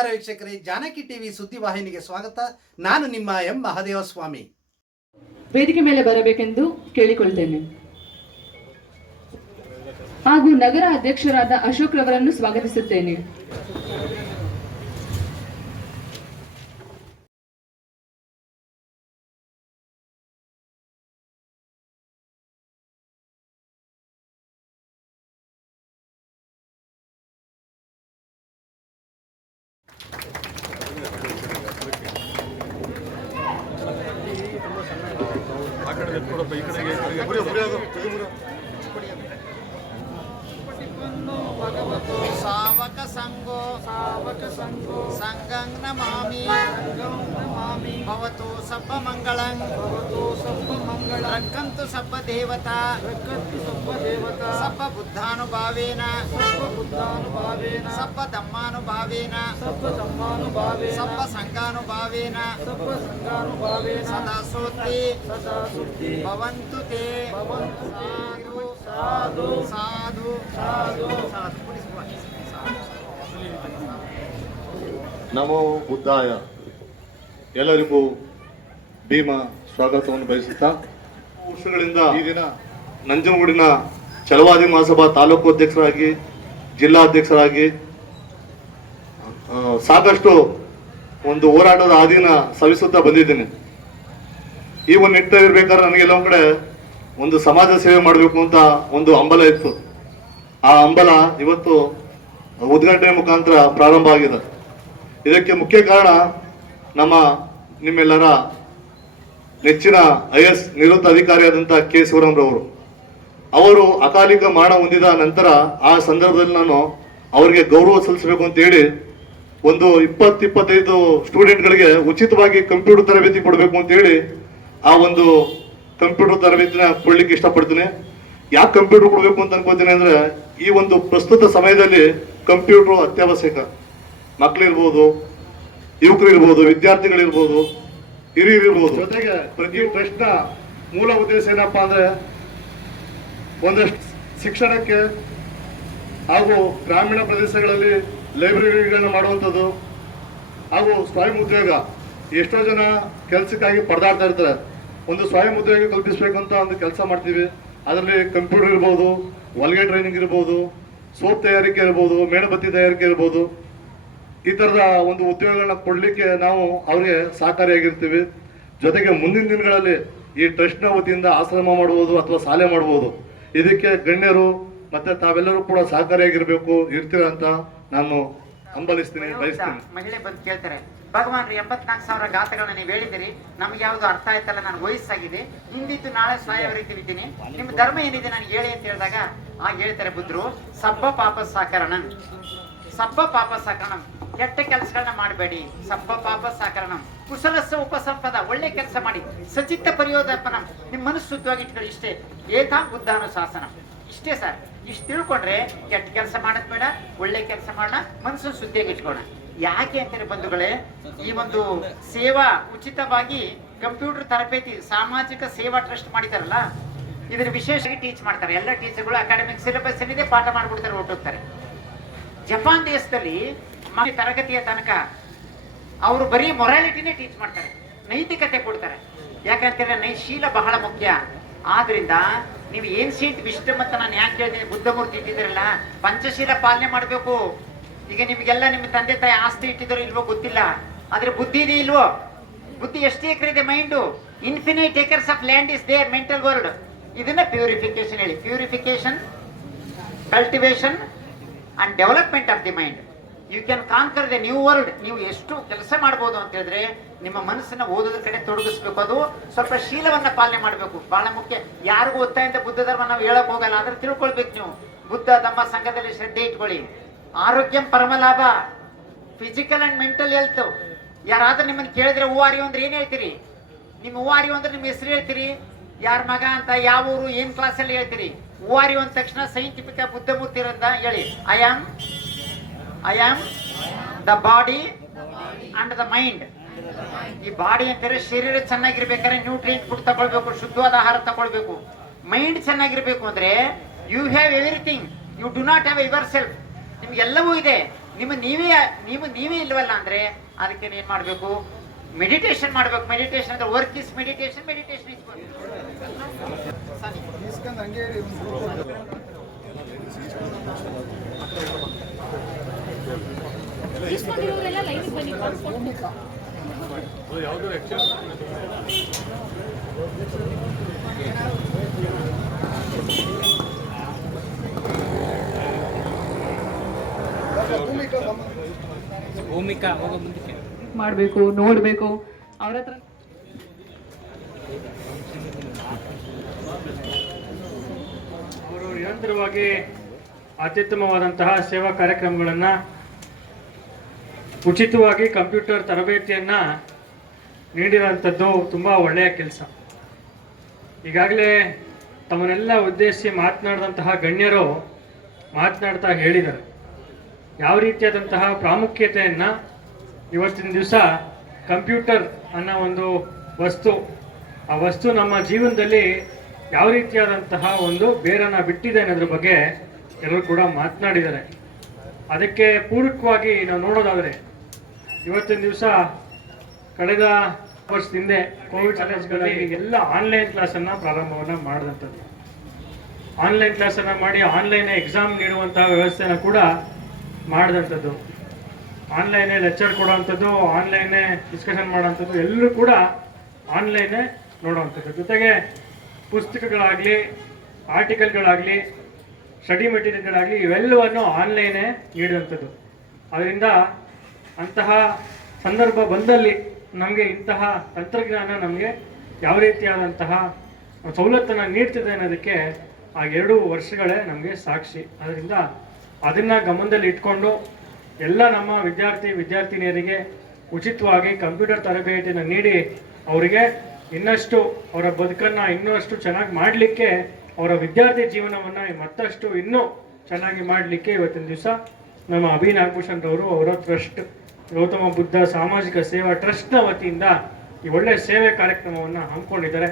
ನಮಸ್ಕಾರ ವೀಕ್ಷಕರೇ, ಜಾನಕಿ ಟಿವಿ ಸುದ್ದಿವಾಹಿನಿಗೆ ಸ್ವಾಗತ. ನಾನು ನಿಮ್ಮ ಎಂ. ಮಹದೇವ ಸ್ವಾಮಿ ವೇದಿಕೆ ಮೇಲೆ ಬರಬೇಕೆಂದು ಕೇಳಿಕೊಳ್ತೇನೆ ಹಾಗೂ ನಗರ ಅಧ್ಯಕ್ಷರಾದ ಅಶೋಕ್ ರವರನ್ನು ಸ್ವಾಗತಿಸುತ್ತೇನೆ. ಆ ಕಡೆ ಎತ್ಕೊಡಪ್ಪ ಈ ಕಡೆಗೆ సావక సంగో సావక సంగో సంగం నమామి సంగం నమామి భవతో సబ్బ మంగళం భవతో సబ్బ మంగళ రక్కంతు సబ్బ దేవత రక్కంతు సబ్బ దేవత సబ్బ బుద్ధానుభావేన సబ్బ ధమ్మానుభావేన సబ్బ సంఘానుభావేన సబ్బ భవంతు సాధు సాధు సాధు సాధు. ನಮೋ ಬುದ್ಧಾಯ. ಎಲ್ಲರಿಗೂ ಭೀಮ ಸ್ವಾಗತವನ್ನು ಬಯಸುತ್ತಾ ವರ್ಷಗಳಿಂದ ಈ ದಿನ ನಂಜನಗೂಡಿನ ಚಲವಾದಿ ಮಹಾಸಭಾ ತಾಲೂಕು ಅಧ್ಯಕ್ಷರಾಗಿ ಜಿಲ್ಲಾ ಅಧ್ಯಕ್ಷರಾಗಿ ಸಾಕಷ್ಟು ಒಂದು ಹೋರಾಟದ ಆದಿನ ಸವಿಸುತ್ತಾ ಬಂದಿದ್ದೇನೆ. ಈ ಒಂದು ನಿಟ್ಟಿನಲ್ಲಿ ನನಗೆ ಒಂದ್ ಕಡೆ ಒಂದು ಸಮಾಜ ಸೇವೆ ಮಾಡಬೇಕು ಅಂತ ಒಂದು ಹಂಬಲ ಇತ್ತು. ಆ ಹಂಬಲ ಇವತ್ತು ಉದ್ಘಾಟನೆ ಮುಖಾಂತರ ಪ್ರಾರಂಭ ಆಗಿದೆ. ಇದಕ್ಕೆ ಮುಖ್ಯ ಕಾರಣ ನಮ್ಮ ನಿಮ್ಮೆಲ್ಲರ ನೆಚ್ಚಿನ ಐ ಎಸ್ ನಿವೃತ್ತ ಅಧಿಕಾರಿಯಾದಂಥ ಕೆ ಶಿವರಾಮ್ರವರು. ಅವರು ಅಕಾಲಿಕ ಮರಣ ಹೊಂದಿದ ನಂತರ ಆ ಸಂದರ್ಭದಲ್ಲಿ ನಾನು ಅವರಿಗೆ ಗೌರವ ಸಲ್ಲಿಸಬೇಕು ಅಂತ ಹೇಳಿ ಒಂದು ಇಪ್ಪತ್ತು ಇಪ್ಪತ್ತೈದು ಸ್ಟೂಡೆಂಟ್ಗಳಿಗೆ ಉಚಿತವಾಗಿ ಕಂಪ್ಯೂಟರ್ ತರಬೇತಿ ಕೊಡಬೇಕು ಅಂತ ಹೇಳಿ ಆ ಒಂದು ಕಂಪ್ಯೂಟರ್ ತರಬೇತಿನ ಕೊಡ್ಲಿಕ್ಕೆ ಇಷ್ಟಪಡ್ತೀನಿ. ಯಾಕೆ ಕಂಪ್ಯೂಟರ್ ಕೊಡಬೇಕು ಅಂತ ಅನ್ಕೋತೀನಿ ಅಂದರೆ ಈ ಒಂದು ಪ್ರಸ್ತುತ ಸಮಯದಲ್ಲಿ ಕಂಪ್ಯೂಟರ್ ಅತ್ಯವಶ್ಯಕ. ಮಕ್ಕಳಿರ್ಬೋದು ಯುವಕರಿರ್ಬೋದು, ವಿದ್ಯಾರ್ಥಿಗಳಿರ್ಬೋದು, ಹಿರಿಯರಿರ್ಬೋದು. ಜೊತೆಗೆ ಪ್ರತಿ ಟ್ರಸ್ಟ್ನ ಮೂಲ ಉದ್ದೇಶ ಏನಪ್ಪ ಅಂದ್ರೆ ಒಂದಷ್ಟು ಶಿಕ್ಷಣಕ್ಕೆ ಹಾಗೂ ಗ್ರಾಮೀಣ ಪ್ರದೇಶಗಳಲ್ಲಿ ಲೈಬ್ರರಿಗಳನ್ನು ಮಾಡುವಂಥದ್ದು ಹಾಗೂ ಸ್ವಯಂ ಉದ್ಯೋಗ. ಎಷ್ಟೋ ಜನ ಕೆಲಸಕ್ಕಾಗಿ ಪರದಾಡ್ತಾ ಇರ್ತಾರೆ. ಒಂದು ಸ್ವಯಂ ಉದ್ಯೋಗ ಅಂತ ಒಂದು ಕೆಲಸ ಮಾಡ್ತೀವಿ. ಅದರಲ್ಲಿ ಕಂಪ್ಯೂಟರ್ ಇರ್ಬೋದು, ಹೊಲಿಗೆ ಟ್ರೈನಿಂಗ್ ಇರ್ಬೋದು, ಸೋಪ್ ತಯಾರಿಕೆ ಇರ್ಬೋದು, ಮೇಣಬತ್ತಿ ತಯಾರಿಕೆ ಇರ್ಬೋದು. ಈ ಥರದ ಒಂದು ಉದ್ಯೋಗಗಳನ್ನ ಕೊಡಲಿಕ್ಕೆ ನಾವು ಅವ್ರಿಗೆ ಸಹಕಾರಿಯಾಗಿರ್ತೀವಿ. ಜೊತೆಗೆ ಮುಂದಿನ ದಿನಗಳಲ್ಲಿ ಈ ಟ್ರಸ್ಟ್ನ ವತಿಯಿಂದ ಆಶ್ರಮ ಮಾಡ್ಬೋದು ಅಥವಾ ಸಾಲೆ ಮಾಡ್ಬೋದು. ಇದಕ್ಕೆ ಗಣ್ಯರು ಮತ್ತೆ ತಾವೆಲ್ಲರೂ ಕೂಡ ಸಹಕಾರಿಯಾಗಿರ್ಬೇಕು ಇರ್ತೀರ ಅಂತ ನಾನು ಹಂಬಲಿಸ್ತೀನಿ ಬಯಸ್ತೀನಿ. ಮಹಿಳೆ ಬಂದು ಕೇಳ್ತಾರೆ ಭಗವಾನ್ ಎಂಬತ್ನಾಲ್ಕು ಸಾವಿರ ಗಾತ್ರಗಳನ್ನ ನೀವು ಹೇಳಿದಿರಿ ನಮ್ಗೆ ಯಾವುದು ಅರ್ಥ ಆಯ್ತಲ್ಲ ನಾನು ವಯಸ್ಸಾಗಿದೆ. ಹಿಂದಿದ್ದು ನಾಳೆ ಸ್ವಯ ರೀತಿವಿದ್ದೀನಿ ನಿಮ್ಮ ಧರ್ಮ ಏನಿದೆ ನಾನು ಹೇಳಿ ಅಂತ ಹೇಳಿದಾಗ ಆಗ ಹೇಳ್ತಾರೆ ಬುದ್ಧರು ಸಬ್ಬ ಪಾಪ ಸಾಕರಣಂ ಸಬ್ಬ ಪಾಪ ಸಾಕರಣಂ. ಕೆಟ್ಟ ಕೆಲಸಗಳನ್ನ ಮಾಡಬೇಡಿ. ಸಪ್ಪ ಪಾಪ ಸಾಕರಣಂ ಕುಶಲಸ್ಸ ಉಪಸಂಪದ, ಒಳ್ಳೆ ಕೆಲಸ ಮಾಡಿ. ಸಚಿತ್ತ ಪರಿಯೋದಪ್ಪನ ನಿಮ್ಮ ಮನಸ್ಸು ಶುದ್ಧವಾಗಿ ಇಟ್ಕೊಳ್ಳಿ ಇಷ್ಟೇ. ಏತಾ ಬುದ್ಧಾನುಶಾಸನ ಇಷ್ಟೇ ಸರ್. ಇಷ್ಟು ತಿಳ್ಕೊಂಡ್ರೆ ಕೆಟ್ಟ ಕೆಲಸ ಮಾಡೋದ್ ಬೇಡ, ಒಳ್ಳೆ ಕೆಲಸ ಮಾಡೋಣ ಮನಸ್ಸು ಶುದ್ಧಿಯಾಗಿ ಇಟ್ಕೋಣ ಯಾಕೆ ಅಂತಾರೆ ಬಂಧುಗಳೇ? ಈ ಒಂದು ಸೇವಾ ಉಚಿತವಾಗಿ ಕಂಪ್ಯೂಟರ್ ತರಬೇತಿ, ಸಾಮಾಜಿಕ ಸೇವಾ ಟ್ರಸ್ಟ್ ಮಾಡಿದಾರಲ್ಲ ಇದ್ರ ವಿಶೇಷವಾಗಿ ಟೀಚ್ ಮಾಡ್ತಾರೆ. ಎಲ್ಲ ಟೀಚರ್ಗಳು ಅಕಾಡೆಮಿಕ್ ಸಿಲೆಬಸ್ ಏನಿದೆ ಪಾಠ ಮಾಡ್ಬಿಡ್ತಾರೆ, ಹೊರಟೋಗ್ತಾರೆ. ಜಪಾನ್ ದೇಶದಲ್ಲಿ ತರಗತಿಯ ತನಕ ಅವರು ಬರೀ ಮೊರಾಲಿಟಿನೇ ಟೀಚ್ ಮಾಡ್ತಾರೆ. ನೈತಿಕತೆ ಕೊಡ್ತಾರೆ. ಯಾಕಂತಂದ್ರೆ ನೈಶೀಲ ಬಹಳ ಮುಖ್ಯ. ಆದ್ರಿಂದ ನೀವು ಸೀಟ್ ವಿಸ್ಡಮ್ ಅಂತ ನಾನು ಯಾಕೆ ಹೇಳಿದೆ ಬುದ್ಧಮೂರ್ತಿ ಇಟ್ಟಿದ್ದೀರಲ್ಲ, ಪಂಚಶೀಲ ಪಾಲನೆ ಮಾಡಬೇಕು. ಈಗ ನಿಮಗೆಲ್ಲ ನಿಮ್ಮ ತಂದೆ ತಾಯಿ ಆಸ್ತಿ ಇಟ್ಟಿದ್ರು ಇಲ್ವೋ ಗೊತ್ತಿಲ್ಲ. ಆದ್ರೆ ಬುದ್ಧಿ ಇದೆ ಇಲ್ವೋ? ಬುದ್ಧಿ ಎಷ್ಟು ಎಕರೆ ಇದೆ mind infinite acres of land is there mental world ಇದನ್ನ ಪ್ಯೂರಿಫಿಕೇಶನ್ ಹೇಳಿ. Purification cultivation and development of the mind you can conquer the new world ನೀವು ಎಷ್ಟು ಕೆಲಸ ಮಾಡ್ಬೋದು ಅಂತ ಹೇಳಿದ್ರೆ ನಿಮ್ಮ ಮನಸ್ಸನ್ನ ಓದೋದ್ರ ಕಡೆ ತೊಡಗಿಸ್ಬೇಕು ಅದು. ಸ್ವಲ್ಪ ಶೀಲವನ್ನ ಪಾಲನೆ ಮಾಡಬೇಕು. ಬಹಳ ಮುಖ್ಯ. ಯಾರಿಗೂ ಒತ್ತಾಯಿಂದ ಬುದ್ಧ ಧರ್ಮ ನಾವು ಹೇಳಕ್ ಹೋಗಲ್ಲ ಅಂದ್ರೆ ತಿಳ್ಕೊಳ್ಬೇಕು ನೀವು. ಬುದ್ಧ ತಮ್ಮ ಸಂಘದಲ್ಲಿ ಶ್ರದ್ಧೆ ಇಟ್ಕೊಳ್ಳಿ. ಆರೋಗ್ಯಂ ಪರಮ ಲಾಭ. ಫಿಸಿಕಲ್ ಅಂಡ್ ಮೆಂಟಲ್ ಹೆಲ್ತ್ ಯಾರಾದ್ರೂ ನಿಮ್ಮನ್ನ ಕೇಳಿದ್ರೆ ಹೂವಾರಿ ಅಂದ್ರೆ ಏನ್ ಹೇಳ್ತೀರಿ? ನಿಮ್ಮ ಹೂವಾರಿ ಅಂದ್ರೆ ನಿಮ್ಮ ಹೆಸರು ಹೇಳ್ತೀರಿ? ಯಾರ ಮಗ ಅಂತ, ಯಾವ ಊರು, ಏನ್ ಕ್ಲಾಸಲ್ಲಿ ಹೇಳ್ತೀರಿ? ಹೂವಾರಿ ಅಂದ ತಕ್ಷಣ ಸೈಂಟಿಫಿಕ್ ಬುದ್ಧಮೂರ್ತಿ ಅಂತ ಹೇಳಿ. I am I am the body and the mind ಈ ಬಾಡಿ ಅಂತಾರೆ ಶರೀರ ಚೆನ್ನಾಗಿರ್ಬೇಕಾದ್ರೆ ನ್ಯೂಟ್ರಿಯೆಂಟ್ ಫುಡ್ ತಗೊಳ್ಬೇಕು, ಶುದ್ಧವಾದ ಆಹಾರ ತಗೊಳ್ಬೇಕು. ಮೈಂಡ್ ಚೆನ್ನಾಗಿರ್ಬೇಕು ಅಂದ್ರೆ you have everything you do not have your self ನಿಮ್ಗೆಲ್ಲವೂ ಇದೆ. ನಿಮ್ಮ ನೀವೇ, ನೀವು ನೀವೇ ಇಲ್ವಲ್ಲ ಅಂದ್ರೆ ಅದಕ್ಕೆ ಏನ್ ಮಾಡ್ಬೇಕು? ಮೆಡಿಟೇಷನ್ ಮಾಡ್ಬೇಕು. ಮೆಡಿಟೇಷನ್ ಅಂದ್ರೆ work is meditation meditation is Bhoomika ಹೋಗೋ ಮುಂದಕ್ಕೆ. ಮಾಡಬೇಕು ನೋಡಬೇಕು. ಅವ್ರ ಹತ್ರ ಅವರು ನಿರಂತರವಾಗಿ ಅತ್ಯುತ್ತಮವಾದಂತಹ ಸೇವಾ ಕಾರ್ಯಕ್ರಮಗಳನ್ನು ಉಚಿತವಾಗಿ ಕಂಪ್ಯೂಟರ್ ತರಬೇತಿಯನ್ನು ನೀಡಿರುವಂಥದ್ದು ತುಂಬ ಒಳ್ಳೆಯ ಕೆಲಸ. ಈಗಾಗಲೇ ತಮ್ಮನ್ನೆಲ್ಲ ಉದ್ದೇಶಿಸಿ ಮಾತನಾಡಿದಂತಹ ಗಣ್ಯರು ಮಾತನಾಡ್ತಾ ಹೇಳಿದ್ದಾರೆ ಯಾವ ರೀತಿಯಾದಂತಹ ಪ್ರಾಮುಖ್ಯತೆಯನ್ನು ಇವತ್ತಿನ ದಿವಸ ಕಂಪ್ಯೂಟರ್ ಅನ್ನೋ ಒಂದು ವಸ್ತು, ಆ ವಸ್ತು ನಮ್ಮ ಜೀವನದಲ್ಲಿ ಯಾವ ರೀತಿಯಾದಂತಹ ಒಂದು ಬೇರನ್ನು ಬಿಟ್ಟಿದೆ ಅನ್ನೋದ್ರ ಬಗ್ಗೆ ಎಲ್ಲರೂ ಕೂಡ ಮಾತನಾಡಿದ್ದಾರೆ. ಅದಕ್ಕೆ ಪೂರಕವಾಗಿ ನಾವು ನೋಡೋದಾದರೆ ಇವತ್ತಿನ ದಿವಸ ಕಳೆದ ವರ್ಷದ ಹಿಂದೆ ಕೋವಿಡ್ ಕಾಲೇಜ್ಗಳಲ್ಲಿ ಎಲ್ಲ ಆನ್ಲೈನ್ ಕ್ಲಾಸನ್ನು ಪ್ರಾರಂಭವನ್ನು ಮಾಡಿದಂಥದ್ದು. ಆನ್ಲೈನ್ ಕ್ಲಾಸನ್ನು ಮಾಡಿ ಆನ್ಲೈನ್ ಎಕ್ಸಾಮ್ ನೀಡುವಂತಹ ವ್ಯವಸ್ಥೆನ ಕೂಡ ಮಾಡಿದಂಥದ್ದು. ಆನ್ಲೈನೇ ಲೆಕ್ಚರ್ ಕೊಡುವಂಥದ್ದು ಆನ್ಲೈನೇ ಡಿಸ್ಕಷನ್ ಮಾಡೋವಂಥದ್ದು, ಎಲ್ಲರೂ ಕೂಡ ಆನ್ಲೈನೇ ನೋಡೋವಂಥದ್ದು. ಜೊತೆಗೆ ಪುಸ್ತಕಗಳಾಗಲಿ ಆರ್ಟಿಕಲ್ಗಳಾಗಲಿ ಸ್ಟಡಿ ಮೆಟೀರಿಯಲ್ಗಳಾಗಲಿ ಇವೆಲ್ಲವನ್ನು ಆನ್ಲೈನೇ ನೀಡುವಂಥದ್ದು. ಅದರಿಂದ ಅಂತಹ ಸಂದರ್ಭ ಬಂದಲ್ಲಿ ನಮಗೆ ಇಂತಹ ತಂತ್ರಜ್ಞಾನ ನಮಗೆ ಯಾವ ರೀತಿಯಾದಂತಹ ಸವಲತ್ತನ್ನು ನೀಡ್ತಿದೆ ಅನ್ನೋದಕ್ಕೆ ಆ ಎರಡು ವರ್ಷಗಳೇ ನಮಗೆ ಸಾಕ್ಷಿ. ಅದರಿಂದ ಅದನ್ನು ಗಮನದಲ್ಲಿ ಇಟ್ಕೊಂಡು ಎಲ್ಲ ನಮ್ಮ ವಿದ್ಯಾರ್ಥಿ, ವಿದ್ಯಾರ್ಥಿನಿಯರಿಗೆ ಉಚಿತವಾಗಿ ಕಂಪ್ಯೂಟರ್ ತರಬೇತಿಯನ್ನು ನೀಡಿ ಅವರಿಗೆ ಇನ್ನಷ್ಟು ಅವರ ಬದುಕನ್ನು ಇನ್ನಷ್ಟು ಚೆನ್ನಾಗಿ ಮಾಡಲಿಕ್ಕೆ ಅವರ ವಿದ್ಯಾರ್ಥಿ ಜೀವನವನ್ನು ಮತ್ತಷ್ಟು ಇನ್ನೂ ಚೆನ್ನಾಗಿ ಮಾಡಲಿಕ್ಕೆ ಇವತ್ತಿನ ದಿವಸ ನಮ್ಮ ಅಭಿ ರವರು ಅವರ ಟ್ರಸ್ಟ್ ಗೌತಮ ಬುದ್ಧ ಸಾಮಾಜಿಕ ಸೇವಾ ಟ್ರಸ್ಟ್ನ ವತಿಯಿಂದ ಈ ಒಳ್ಳೆಯ ಸೇವೆ ಕಾರ್ಯಕ್ರಮವನ್ನು ಹಮ್ಮಿಕೊಂಡಿದ್ದಾರೆ.